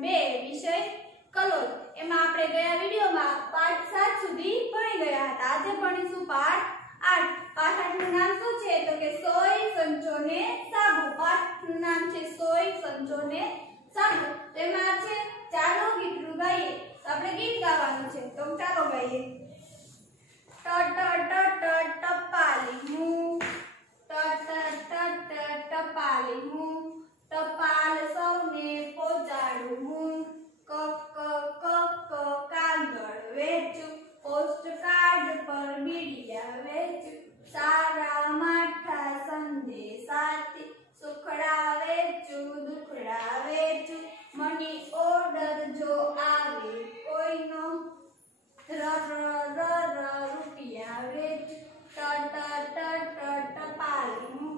ધોરણ 2 વિષય કલોલ। એમાં આપણે ગયા વિડિયોમાં પાઠ 7 સુધી ભણી ગયા હતા। આજે ભણીશું પાઠ 8। પાઠ 8 નું નામ શું છે તો કે સોય સંચો ને સાબુ। પાઠનું નામ છે સોય સંચો ને સાબુ। તેમાં છે ચાલો ગીતનું ગાઈએ। તો આપણે ગીત ગાવાનું છે, તો ચાલો ગાઈએ। ટ ટ ટ ટ ટપાલી હું, ટ ટ ટ ટ ટપાલી હું, ટપાલ સૌને પહોંચાડું હું, ક ક ક ક કાગળ વેચું, પોસ્ટ કાર્ડ પર બીડિયા વેચું, સારા માઠા સંદેશાથી સુખડા વેચું દુખડા વેચું, મની ઓર્ડર જો આવે કોઈનો, ર ર ર ર રૂપિયા વેચું, ટ ટ ટ ટ ટપાલી હું,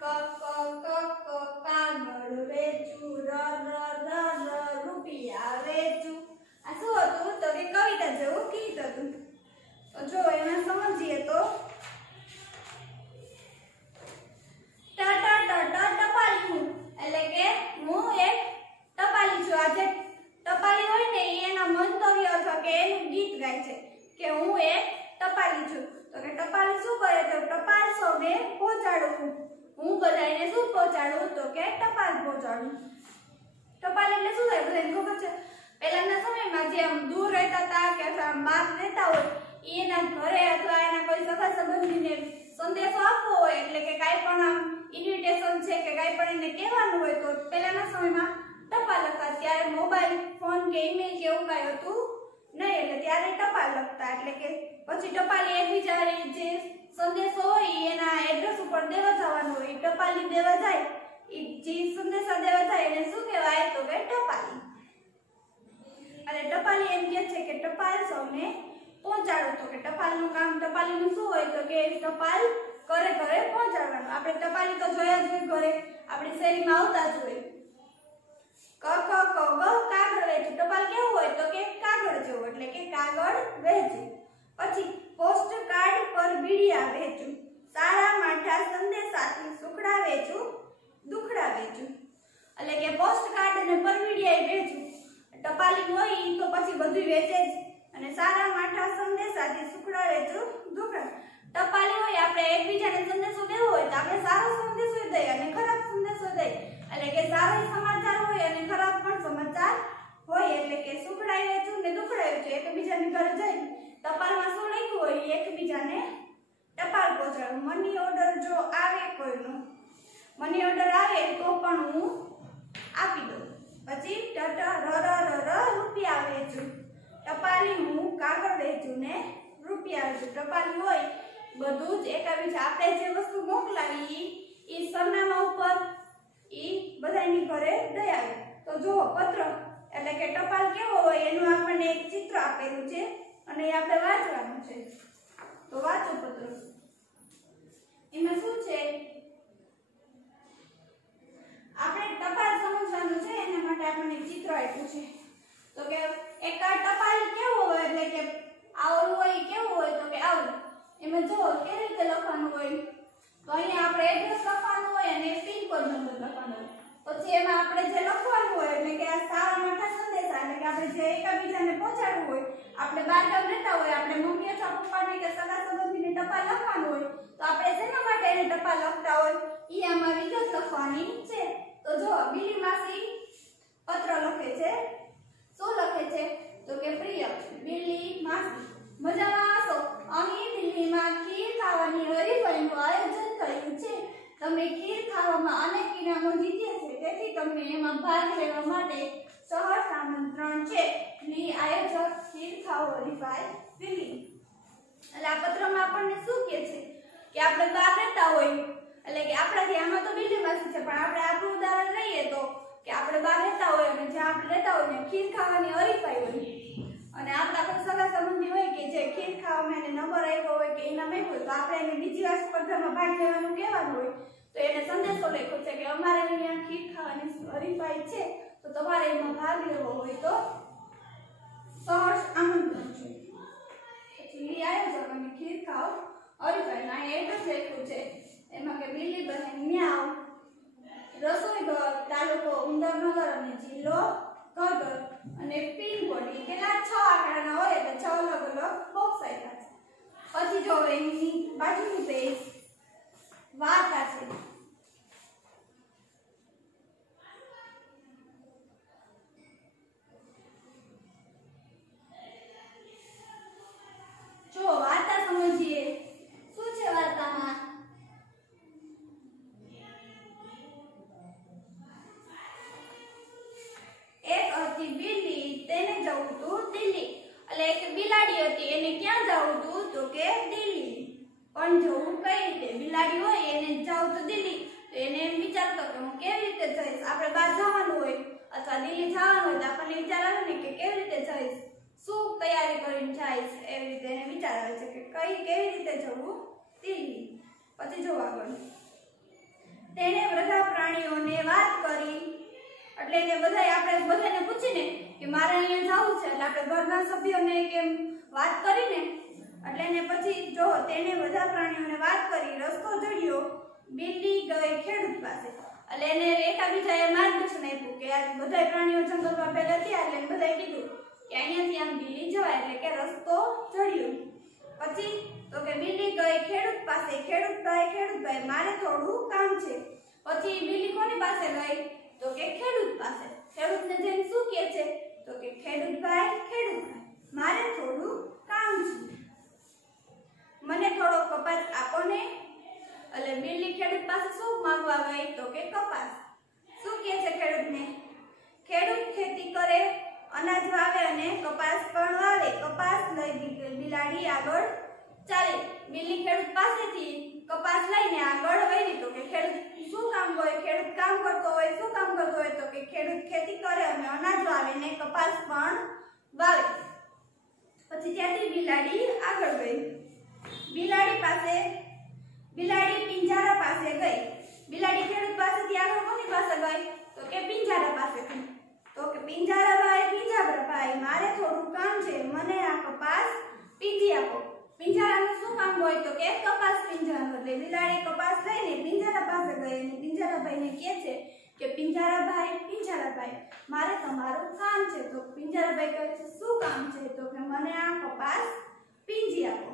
ક ક ક ક કાગળ વેચું, ર ર ર ર રૂપિયા વેચું। આ શું હતું તો કે કવિતા જેવું ગીત હતું। તો જો એમાં સમજીએ તો ટ ટ ટ ટ ટપાલી હું એટલે કે હું એક ટપાલી છું। આ જે ટપાલી હોય ને એના મંતવ્ય અથવા કે એનું ગીત ગાય છે કે હું એક ટપાલી છું। તો કે ટપાલી શું કરે છે? ટપાલ સૌને પહોંચાડું। હું બધાને શું પહોંચાડું તો કે ટપાલ પહોંચાડું। ટપાલ એટલે શું થાય બધાને ખબર છે? પહેલાના સમયમાં જે આમ દૂર રહેતા હતા કે આમ બહાર રહેતા હોય એના ઘરે અથવા એના કોઈ સગા સંબંધીને સંદેશો આપવો હોય એટલે કે કાઈ પણ આમ ઇન્વિટેશન છે કે કાઈ પણ એને કહેવાનું હોય તો પહેલાના સમયમાં ટપાલ લખતા। ત્યારે મોબાઈલ ફોન કે ઈમેલ કે એવું કાંઈ હતું નહીં એટલે ત્યારે ટપાલ લખતા। એટલે કે પછી ટપાલી એકબીજાને જે સંદેશો હોય એના એડ્રેસ ઉપર દેવા જવાનું હોય, ટપાલી દેવા જાય એ જે સંદેશા દેવા જાય એને શું કહેવાય તો કે ટપાલી। અને ટપાલી એમ કહે છે કે ટપાલ સૌને પહોંચાડો। તો કે ટપાલનું કામ ટપાલીનું શું હોય તો કે ટપાલ ઘરે ઘરે પહોંચાડવાનું। આપણે ટપાલી તો જોયા જ હોય ઘરે, આપણી શેરીમાં આવતા જ હોય। ક ક ક ગ કાગળ વેચું। ટપાલ કેવું હોય તો કે કાગળ જેવું એટલે કે કાગળ વેચું। પછી પોસ્ટ કાર્ડ પર બીડિયા વેચું, સારા માઠા સંદેશાથી સુખડા વેચું દુખડા વેચું। એટલે કે પોસ્ટ કાર્ડ અને પર બીડિયા વેચું। ટપાલી હોય તો પછી બધું વેચે જ, અને સારા માઠા સંદેશાથી સુખડા વેચું દુખડા। ટપાલી હોય આપણે એકબીજાને સંદેશો દેવો હોય તો આપણે સારો સંદેશો દઈએ અને ખરાબ સંદેશો દઈએ। એટલે કે સારો સમાચાર હોય અને ખરાબ પણ સમાચાર હોય। એટલે કે સુખડા વેચું ને દુખડા વેચું। એકબીજાની ઘરે જઈ ટપાલમાં શું લખ્યું હોય એકબીજાને ટપાલ પહોંચાડું। મની ઓર્ડર જો આવે કોઈનો, મની ઓર્ડર આવે તો પણ હું આપી દઉં। પછી ટ ટ ર ર ર ર રૂપિયા વેચું। ટપાલી હું કાગળ વેચું ને રૂપિયા વેચું। ટપાલી હોય બધું જ એકબીજા આપણે જે વસ્તુ મોકલાવી એ સરનામા ઉપર એ બધાની ઘરે દઈ આવે। તો જો પત્ર એટલે કે ટપાલ કેવો હોય એનું આપણને એક ચિત્ર આપેલું છે અને એ આપણે વાંચવાનું છે। તો વાંચો પત્ર। એમાં શું છે આપણે ટપાલ સમજવાનું છે એના માટે આપણને ચિત્ર આપ્યું છે। તો કે એક ટપાલ કેવો હોય એટલે કે આવરું હોય કેવું હોય તો કે આવરું। એમાં જો કેવી રીતે લખવાનું હોય તો અહીંયા આપણે એડ્રેસ લખવાનું હોય અને પિન કોડ નંબર લખવાનો હોય। પછી એમાં આપણે જે લખવાનું હોય એટલે કે આ સારા માઠા સંદેશા એટલે કે આપણે જે એકબીજાને પહોંચાડવું હોય, આપણે બહાર ગામ રહેતા હોય, આપણે મમ્મી અથવા પપ્પાને કે સગા સંબંધીને ટપાલ લખવાનું હોય તો આપણે શેના માટે એને ટપાલ લખતા હોય એ આમાં વિગત લખવાની છે। તો જો બીલી માસી પત્ર લખે છે, શું લખે છે તો કે પ્રિય બીલી માસી મજામાં હશો? અહીં દિલ્હીમાં ખીર ખાવાની હરીફાઈનું આયોજન થયું છે। તમે ખીર ખાવામાં અનેક ઇનામો જીત્યા છે, તેથી તમને એમાં ભાગ લેવા માટે સહર્ષ આમંત્રણ છે। ની આયોજક ખીર ખાઓ હરીફાઈ દિલ્હી। એટલે આ પત્રમાં આપણને શું કહે છે કે આપણે બહાર રહેતા હોય એટલે કે આપણાથી આમાં તો બીલી માસી છે પણ આપણે આપણું ઉદાહરણ લઈએ તો કે આપણે બહાર રહેતા હોય અને જ્યાં આપણે રહેતા હોય ને ખીર ખાવાની હરીફાઈ હોય અને આપણા કોઈ સગા સંબંધી હોય કે જે ખીર ખાવામાં એને નંબર આવ્યો હોય કે ઇનામ આપ્યું હોય તો આપણે એને બીજી વાર સ્પર્ધામાં ભાગ લેવાનું કહેવાનું હોય તો એને સંદેશો લખ્યો છે કે અમારે અહીંયા ખીર ખાવાની હરીફાઈ છે તો તમારે એમાં ભાગ લેવો હોય તો સહર્ષ આમંત્રણ છે। પછી આયોજક અને ખીર ખાઓ હરીફાઈ ના એડ્રેસ લખ્યું છે એમાં કે બીલી બહેન મ્યાઉ, રસોઈ ઘર, તાલુકો ઉંદરનગર અને જિલ્લો ગઢ। અને પિનકોડ કેટલા 6 આંકડાના હોય એટલે 6 અલગ અલગ બોક્સ આપ્યા છે. પછી જો એની બાજુનું પેજ વાર્તા છે. જો વાર્તા સમજીએ શું છે વાર્તામાં. એક હતી બિલ્લી, તેને જવું હતું દિલ્હી. એટલે એક બિલાડી હતી, એને ક્યાં જવું હતું તો કે દિલ્હી. પણ જવું કઈ રીતે? બિલાડી હોય એને જવું તો દિલ્હી, તો એને એમ વિચારતો કે હું કેવી રીતે જઈશ. આપણે બહાર જવાનું હોય અથવા દિલ્હી જવાનું હોય તો આપણને વિચાર આવે ને કે કેવી રીતે જઈશ, શું તૈયારી કરીને જઈશ. એવી રીતે એને વિચાર આવે છે કે કેવી રીતે જવું દિલ્હી. પછી જો આગળ તેણે બધા પ્રાણીઓને વાત કરી. એટલે એને આપણે બધાને પૂછીને કે મારે અહીંયા જવું છે એટલે આપણે ઘરના સભ્યોને કેમ વાત કરીને એટલે એને પછી જો તેને બધા પ્રાણીઓને વાત કરી રસ્તો જોડ્યો. બિલ્લી ગઈ ખેડૂત પાસે. એટલે એને એકાબીજાએ માર્ગદર્શન આપ્યું કે આ બધા પ્રાણીઓ જંગલમાં ભેગા થયા એટલે બધાએ કીધું કે અહીંયાથી આમ દિલ્હી જવાય એટલે કે રસ્તો જોડ્યો. પછી તો કે બિલ્લી ગઈ ખેડૂત પાસે. ખેડૂતભાઈ મારે થોડું કામ છે. પછી બિલ્લી કોની પાસે ગઈ તો કે ખેડૂત પાસે. ખેડૂતને જઈને શું કહે છે તો કે ખેડૂતભાઈ મારે થોડું કામ છે, મને થોડો કપાસ આપો ને. એટલે બિલ્લી ખેડૂત પાસે શું માંગવા ગઈ તો કે કપાસ. શું કહે છે ખેડૂતને? ખેડૂત ખેતી કરે, અનાજ વાવે અને કપાસ પણ વાવે. કપાસ લઈ બિલાડી આગળ ચાલે. બિલ્લી ખેડૂત પાસેથી કપાસ લઈને આગળ વધી. તો કે ખેડૂત શું કામ હોય? ખેડૂત કામ કરતો હોય. શું કામ કરતો હોય તો કે ખેડૂત ખેતી કરે અને અનાજ વાવે ને કપાસ પણ વાવે. પછી ત્યાંથી બિલાડી આગળ ગઈ. બિલાડી પિંજારા પાસે ગઈ. બિલાડી ખેડૂત પાસેથી આગળ કોની પાસે ગઈ તો કે પિંજારા પાસેથી. તો કે પિંજારાભાઈ મારે થોડું કામ છે, મને આ કપાસ પીંજી આપો. પિંજરાનું શું કામ હોય તો કે કપાસ પીંજવાનું. એટલે બિલાડી કપાસ લઈને પિંજારા પાસે ગઈ અને પિંજરાભાઈને કહે છે કે પિંજરાભાઈ મારે તમારું કામ છે. તો પિંજરાભાઈ કહે છે શું કામ છે તો કે મને આ કપાસ પીંજી આપો.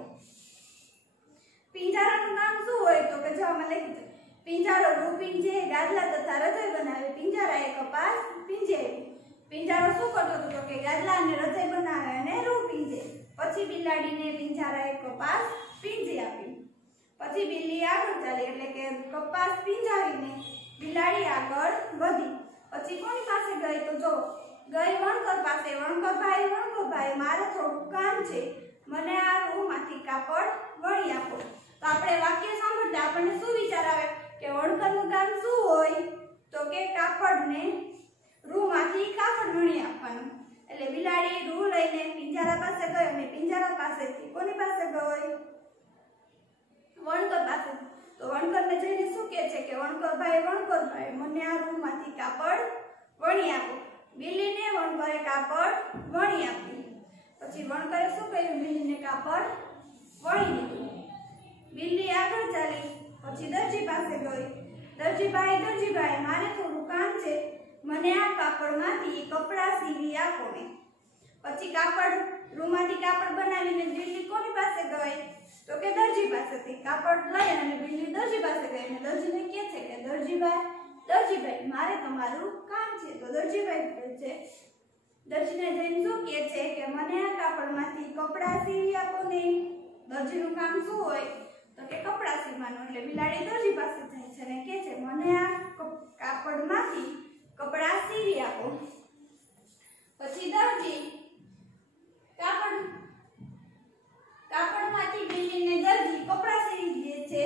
પિંજરાનું કામ શું હોય તો કે જો આમાં લખ્યું છે પિંજારો રૂ પીંજે, ગાદલા તથા રજાઈ બનાવે. પિંજરાએ કપાસ પીંજે આપ્યું. પિંજારો શું કરતો હતો તો કે ગાદલા અને રજાઈ બનાવે અને રૂ પીંજે. પછી બિલાડીને પિંજરાએ કપાસ પીંજી આપ્યું. પછી બિલ્લી આગળ ચાલી. એટલે કે કપાસ પીંજાવીને બિલાડી આગળ વધી. પછી કોની પાસે ગઈ તો જો ગઈ વણકર પાસે. વણકરભાઈ મારે થોડું કામ છે, મને આ રૂમાંથી કાપડ વણી આપો. તો આપણે વાક્ય સાંભળતા આપણને શું વિચાર આવે કે વણકરનું કામ શું હોય તો કે કાપડને રૂમાંથી કાપડ વણી આપવાનું. એટલે બિલાડી રૂ લઈને પિંજારા પાસે ગઈ અને પિંજારા પાસેથી કોની પાસે ગઈ વણકર પાસે. તો વણકરને જઈને શું કહે છે કે વણકરભાઈ મને આ રૂમાંથી કાપડ વણી આપો. બિલ્લીને વણકરે કાપડ વણી આપ્યું. પછી વણકરે શું કહ્યું? બિલ્લીને કાપડ વણી દીધું. બિલ્લી આગળ ચાલી. પછી દરજી પાસે ગઈ. દરજીભાઈ મારે થોડું કામ છે, મને આ કાપડમાંથી કપડાં સીવી આપો ને. પછી રૂમાંથી કાપડ બનાવીને બિલ્લી કોની પાસે ગઈ તો કે દરજી પાસેથી કાપડ લઈ અને બિલ્લી દરજી પાસે ગઈ અને દરજીને કહે છે કે દરજીભાઈ મારે તમારું કામ છે. તો દરજીભાઈ કહે છે દરજીને જઈને શું કહે છે કે મને આ કાપડમાંથી કપડાં સીવી આપો ને. દરજીનું કામ શું હોય તો કે કપડાં સીવવાનું. એટલે બિલાડી દરજી પાસે જાય છે અને કહે છે મને આ કાપડમાંથી કપડાં સીવી આપો. પછી દરજી કાપડમાંથી બિલ્લીને દરજી કપડાં સીવી દે છે.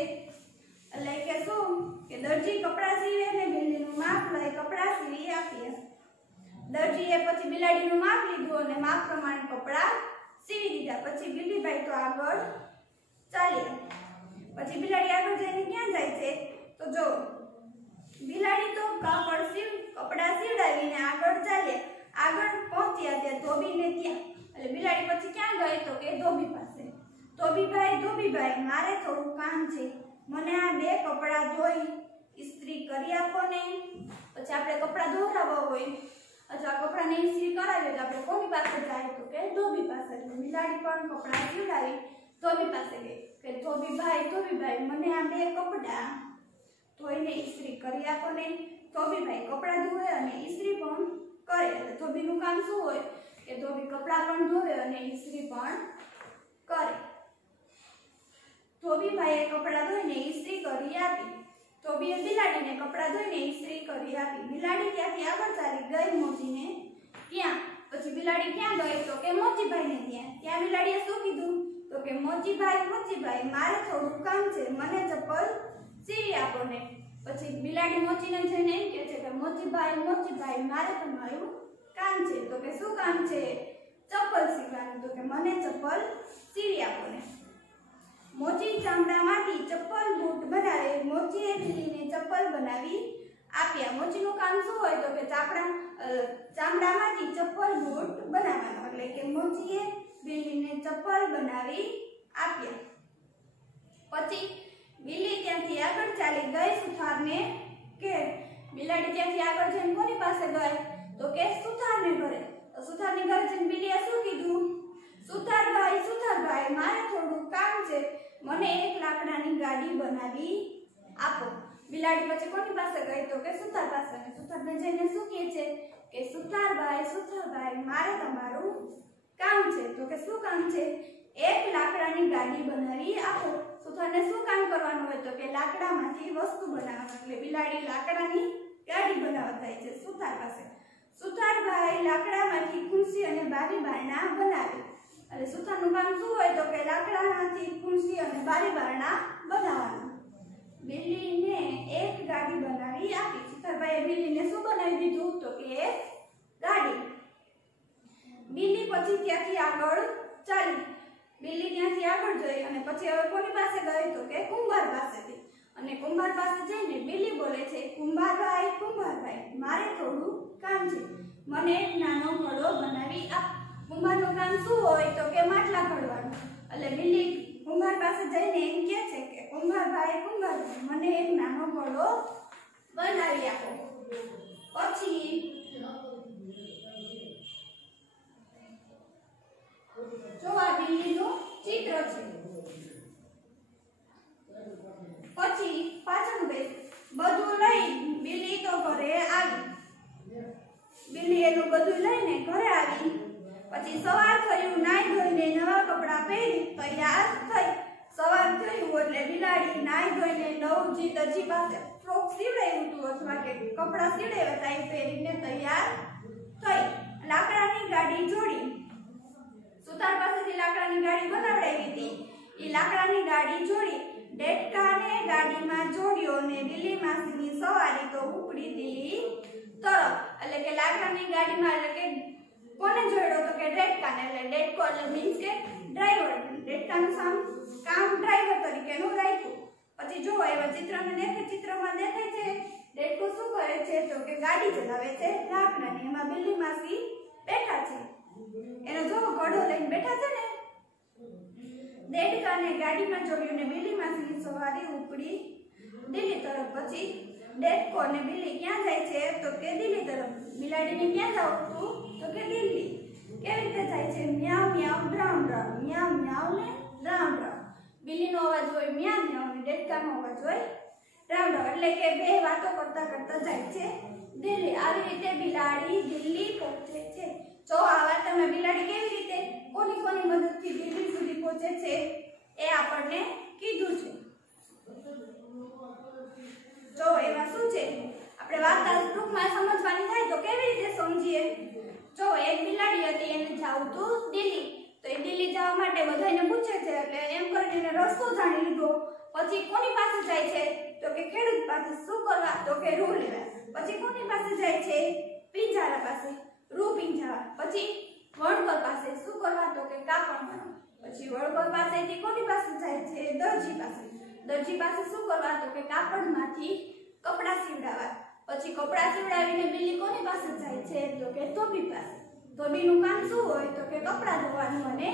એટલે કે શું કે દરજી કપડાં સીવે ને બિલ્લીનું માપ લઈ કપડાં સીવી આપીએ. દરજીએ પછી બિલાડીનું માપ લીધું અને માપ પ્રમાણે કપડાં સીવી દીધા. પછી બિલ્લીભાઈ તો આગળ ચાલ્યા. પછી બિલાડી આગળ જઈને ક્યાં જાય છે તો જો બિલાડી તો કપડાં સીવડાવીને આગળ ચાલ્યા. આગળ પહોંચ્યા ત્યાં ધોબીને ત્યાં. એટલે બિલાડી પછી ક્યાં ગઈ તો કે ધોબી પાસે. ધોબીભાઈ મારે થોડું કામ છે, મને આ 2 કપડાં ધોઈ ઇસ્ત્રી કરી આપો ને. પછી આપણે કપડાં ધોવડાવવા હોય અથવા કપડાને ઇસ્ત્રી કરાવીએ તો આપણે કોની પાસે જાય તો કે ધોબી પાસે. એટલે બિલાડી પણ કપડા સીવડાવી ધોબી પાસે ગઈ કે ધોબીભાઈ મને આ 2 કપડા ધોઈને ઇસ્ત્રી કરી આપો ને. ધોબીભાઈ કપડા ધોવે અને ઇસ્ત્રી પણ કરે. એટલે ધોબીનું કામ શું હોય કે ધોબી કપડા પણ ધોવે અને ઇસ્ત્રી પણ કરે. ધોબીભાઈએ કપડા ધોઈને ઇસ્ત્રી કરી આપી. ધોબીએ બિલાડીને કપડા ધોઈને ઇસ્ત્રી કરી આપી. બિલાડી ત્યાંથી આગળ ચાલી ગઈ મોચીને ત્યાં. પછી બિલાડી ક્યાં ગઈ તો કે મોચીભાઈને ત્યાં. ત્યાં બિલાડીએ શું કીધું તો કે મોચીભાઈ મારે થોડું કામ છે, મને ચપ્પલ સીવી આપો ને. પછી બિલાડી મોચીને જઈને એમ કહે છે કે મોચીભાઈ મારે તમારું કામ છે. તો કે શું કામ છે? ચપ્પલ સીવવાનું. તો કે મને ચપ્પલ સીવી આપો ને. મોચી ચામડામાંથી ચપ્પલ બૂટ બનાવે. મોચીએ બિલ્લીને ચપ્પલ બનાવી આપ્યા. મોચીનું કામ શું હોય તો કે ચામડામાંથી ચપ્પલ બૂટ બનાવવાનો. એટલે કે મોચીએ બિલ્લીને ચપ્પલ બનાવી આપ્યા. પછી બિલ્લી ત્યાંથી આગળ ચાલી ગઈ સુથારને કે બિલાડી ત્યાંથી આગળ જઈને કોની પાસે ગઈ તો કે સુથારને ઘરે. તો સુથારની ઘરે જઈને બિલ્લીએ શું કીધું? સુથારભાઈ મારે થોડું કામ છે, મને એક લાકડાની ગાડી બનાવી આપો. બિલાડી પછી કોની પાસે ગઈ તો કે સુથાર પાસે. સુથારને જઈને શું કહે છે કે સુથારભાઈ મારે તમારું કામ છે. તો કે શું કામ છે? એક લાકડાની ગાડી બનાવી આપો. સુથારને શું કામ કરવાનું હોય તો કે લાકડામાંથી વસ્તુ બનાવવાનું. એટલે બિલાડી લાકડાની ગાડી બનાવવા જાય છે સુથાર પાસે. સુથારભાઈ લાકડામાંથી ખુરશી અને બારી બારણા બનાવે. એટલે સુથારનું કામ શું હોય તો કે લાકડામાંથી ખુરશી અને બારી બારણા બનાવવાનું. બિલ્લીને એક ગાડી બનાવી આપી. સુથારભાઈએ બિલ્લીને શું બનાવી દીધું તો કે એક ગાડી. બિલ્લી પછી ત્યાંથી આગળ ચાલી. બિલ્લી ત્યાંથી આગળ જઈ અને પછી હવે કોની પાસે ગઈ તો કે કુંભાર પાસેથી. અને કુંભાર પાસે જઈને બિલ્લી બોલે છે કુંભારભાઈ મારે થોડું કામ છે, મને એક નાનો ઘડો બનાવી આપ. કુંભારનું કામ શું હોય તો કે માટલા ઘડવાનું. એટલે બિલ્લી કુંભાર પાસે જઈને એમ કહે છે કે કુંભારભાઈ મને એક નાનો ઘડો બનાવી આપો. પછી જો આ બિલ્લીનું ચિત્ર છે. પછી પાછળ બધું લઈ બિલ્લી તો ઘરે આવી. બિલ્લી એનું બધું લઈને ઘરે આવી. પછી સવાર થયું, નાઈ ધોઈને નવા કપડાં પહેરી તૈયાર થઈ. સવાર થયું એટલે બિલાડી નાઈ ધોઈને નવું દરજી પાસે ફ્રોક સીવડાવ્યું હતું અથવા કે કપડાં સીવડાવ્યા હતા એ પહેરીને તૈયાર થઈ. લાકડાની ગાડી જોડી. સુથાર પાસેથી લાકડાની ગાડી બનાવડાવી હતી. એ લાકડાની ગાડી જોડી. ડેટકાને ગાડીમાં જોડ્યો ને બિલ્લી માસીની સવારી તો ઉપડી દિલ્હી તરફ. એટલે કે લાકડાની ગાડીમાં એટલે કે કોને જોડ્યો તો કે ડેટકાને. એટલે ડેટકો એટલે મીન્સ કે ડ્રાઈવર. ડેટકાનું કામ ડ્રાઈવર તરીકેનું રાખ્યું. પછી જો એવા ચિત્રમાં દેખાય છે ડેટકો શું કરે છે તો કે ગાડી ચલાવે છે લાકડાની. એમાં બિલ્લી માસી બેઠા છે. એનો જો ઘોડો લઈને બેઠા છે ને. ડેટકાને ગાડીમાં જોડ્યું ને બિલ્લી માસીની સવારી ઉપડી દિલ્હી તરફ. પછી ડેટકો ને બિલ્લી ક્યાં જાય છે તો કે દિલ્હી તરફ. બિલાડીને ક્યાં જવું હતું તો કે દિલ્હી. કેવી રીતે જાય છે? મ્યાઉ મ્યાઉ ડ્રાઉ ડ્રાઉ. મ્યાઉ મ્યાઉ ને ડ્રાઉ ડ્રાઉ. બિલ્લીનો અવાજ હોય મ્યાઉ મ્યાઉ ને ડેટકાનો અવાજ હોય ડ્રાઉ ડ્રાઉ. એટલે કે બે વાતો કરતા કરતા જાય છે દિલ્હી. આવી રીતે બિલાડી દિલ્હી પહોંચે છે. જો આ વાર્તામાં બિલાડી કેવી રીતે કોની મદદથી દિલ્હી સુધી પહોંચે છે એ આપણને કીધું છે. જો એમાં શું છે આપણે વાર્તા ટૂંકમાં સમજવાની થાય તો કેવી રીતે સમજીએ? જો એક બિલાડી હતી, એને જવું હતું દિલ્હી. તો એ દિલ્હી જવા માટે બધાને પૂછે છે. એટલે એમ કરીને રસ્તો જાણી લીધો. પછી કોની પાસે જાય છે તો કે ખેડૂત પાસે. શું કરવા તો કે રૂ લેવા. પછી કોની પાસે જાય છે? પિંજારા પાસે, રૂ પીંજાવા. પછી વણકર પાસે. શું કરવા તો કે કાપડ વણવા. પછી વણકર પાસેથી કોની પાસે જાય છે? દરજી પાસે. દરજી પાસે શું કરવા તો કે કાપડમાંથી કપડાં સીવડાવવા. પછી કપડાં સીવડાવીને બિલ્લી કોની પાસે જાય છે તો કે ધોબી પાસે. ધોબીનું કામ શું હોય તો કે કપડાં ધોવાનું અને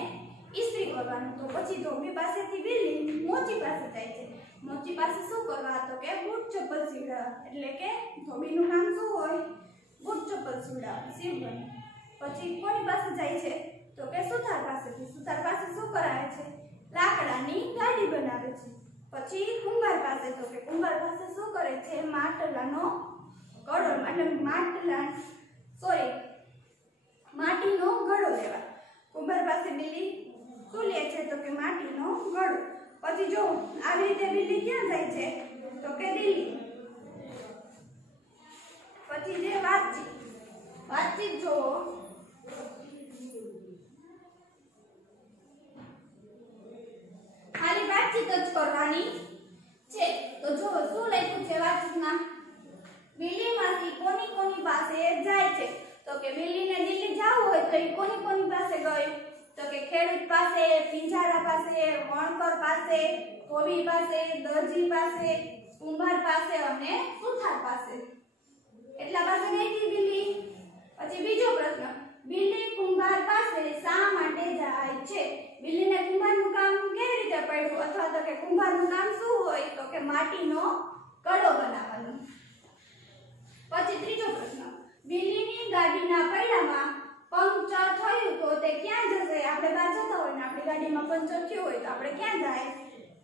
ઇસ્ત્રી કરવાનું. તો પછી ધોબી પાસેથી બિલ્લી મોચી પાસે જાય છે. મોચી પાસે શું કરવા તો કે બૂટ ચપ્પલ સીવડાવવા. એટલે કે ધોબીનું કામ શું હોય બૂટ ચપ્પલ સીવડાવે સીવવાનું. પછી કોની પાસે જાય છે તો કે સુથાર પાસેથી. સુથાર પાસે શું કરાવે છે? લાકડાની ગાડી બનાવે છે. પછી કુંભાર પાસે તો કે કુંભાર પાસે શું કરે છે? માટલાનો ઘડો માટીનો ઘડો લેવા. કુંભાર પાસે બિલ્લી શું લે છે તો કે માટીનો ઘડો. પછી જો આવી રીતે બિલ્લી ક્યાં જાય છે તો કે દિલ્હી. પછી જે વાતચીત જો ખાલી વાતચીત જ કરવાની છે. તો જો શું લખ્યું છે વાતચીતમાં? બિલ્લી માસી કોની પાસે જાય છે તો કે બિલ્લીને દિલ્હી જવું હોય તો એ કોની પાસે ગઈ તો કે ખેડૂત પાસે, પિંજારા પાસે, વણકર પાસે, ધોબી પાસે, દરજી પાસે, કુંભાર પાસે અને સુથાર પાસે. એટલા પાસે ગઈ હતી બિલ્લી. પછી બીજો પ્રશ્ન, બિલ્લી કુંભાર પાસે શા માટે જાય છે? બિલ્લીને કુંભારનું કામ કેવી રીતે પડ્યું અથવા તો કે કુંભારનું કામ શું હોય તો કે માટીનો ઘડો બનાવવાનું. પછી ત્રીજો પ્રશ્ન, બિલ્લીની ગાડીના પૈડામાં પંક્ચર થયું તો તે ક્યાં જશે? આપણે બહાર જતા હોય ને આપણી ગાડીમાં પંક્ચર થયું હોય તો આપણે ક્યાં જાય?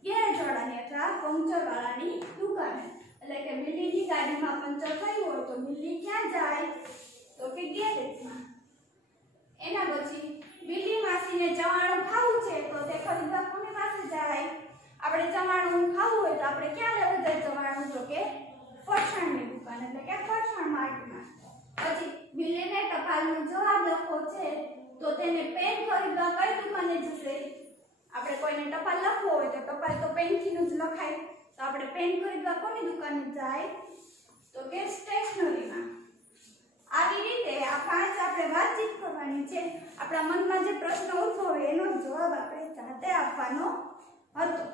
ગેરેજવાળાની અથવા પંક્ચરવાળાની દુકાને. એટલે કે બિલ્લીની ગાડીમાં પંક્ચર થયું હોય તો બિલ્લી ક્યાં જાય તો કે ગેરેજમાં. એના પછી બિલ્લી માસીને ચવાણું ખાવું છે તો તે ખરીદવા કોની પાસે જાય? આપણે ચવાણું ખાવું હોય તો આપણે ક્યાં લેવું જાય ચવાણું તો કે ફરસાણની દુકાન એટલે કે ફરસાણ માર્કેટમાં. પછી બિલ્લીને ટપાલનો જવાબ લખવો છે તો તેને પેન ખરીદવા કઈ દુકાને જશે? આપણે કોઈને ટપાલ લખવો હોય તો ટપાલ તો પેનથી જ લખાય. તો આપણે પેન ખરીદવા કોની દુકાને જાય તો કે સ્ટેશનરીમાં. આવી રીતે આ 5 આપણે વાતચીત કરવાની છે. આપણા મનમાં જે પ્રશ્ન ઉદ્ભવે એનો જવાબ આપણે જાતે આપવાનો હતો.